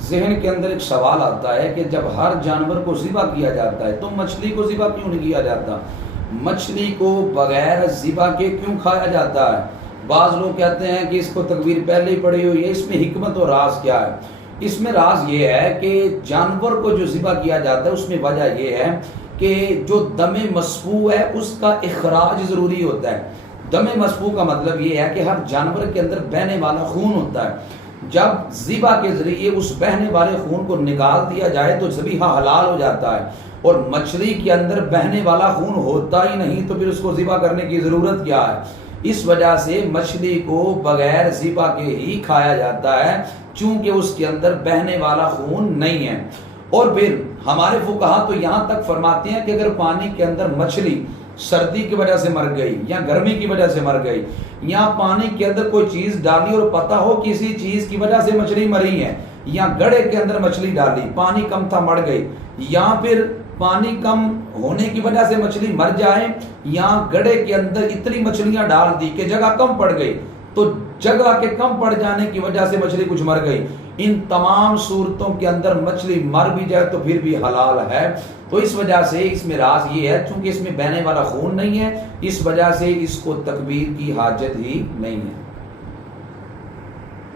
ذہن کے اندر ایک سوال آتا ہے کہ جب ہر جانور کو ذبح کیا جاتا ہے تو مچھلی کو ذبح کیوں نہیں کیا جاتا؟ مچھلی کو بغیر ذبح کے کیوں کھایا جاتا ہے؟ بعض لوگ کہتے ہیں کہ اس کو تکبیر پہلے ہی پڑھی ہوئی ہے، اس میں حکمت اور راز کیا ہے؟ اس میں راز یہ ہے کہ جانور کو جو ذبح کیا جاتا ہے اس میں وجہ یہ ہے کہ جو دم مسفوح ہے اس کا اخراج ضروری ہوتا ہے۔ دم مسفوح کا مطلب یہ ہے کہ ہر جانور کے اندر بہنے والا خون ہوتا ہے، جب ذبح کے ذریعے اس بہنے والے خون کو نکال دیا جائے تو ذبیحہ حلال ہو جاتا ہے، اور مچھلی کے اندر بہنے والا خون ہوتا ہی نہیں تو پھر اس کو ذبح کرنے کی ضرورت کیا ہے؟ اس وجہ سے مچھلی کو بغیر ذبح کے ہی کھایا جاتا ہے، چونکہ اس کے اندر بہنے والا خون نہیں ہے۔ اور پھر ہمارے فقہا تو یہاں تک فرماتے ہیں کہ اگر پانی کے اندر مچھلی سردی کی وجہ سے مر گئی یا گرمی کی وجہ سے مر گئی، یا پانی کے اندر کوئی چیز ڈالی اور پتہ ہو کسی چیز کی وجہ سے مچھلی مری ہے، یا گڑھے کے اندر مچھلی ڈالی، پانی کم تھا مر گئی، یا پھر پانی کم ہونے کی وجہ سے مچھلی مر جائے، یا گڑھے کے اندر اتنی مچھلیاں ڈال دی کہ جگہ کم پڑ گئی، تو جگہ کے کم پڑ جانے کی وجہ سے مچھلی کچھ مر گئی، ان تمام صورتوں کے اندر مچھلی مر بھی جائے تو پھر بھی حلال ہے۔ تو اس وجہ سے اس میں راز یہ ہے، چونکہ اس میں بہنے والا خون نہیں ہے، اس وجہ سے اس کو تکبیر کی حاجت ہی نہیں ہے۔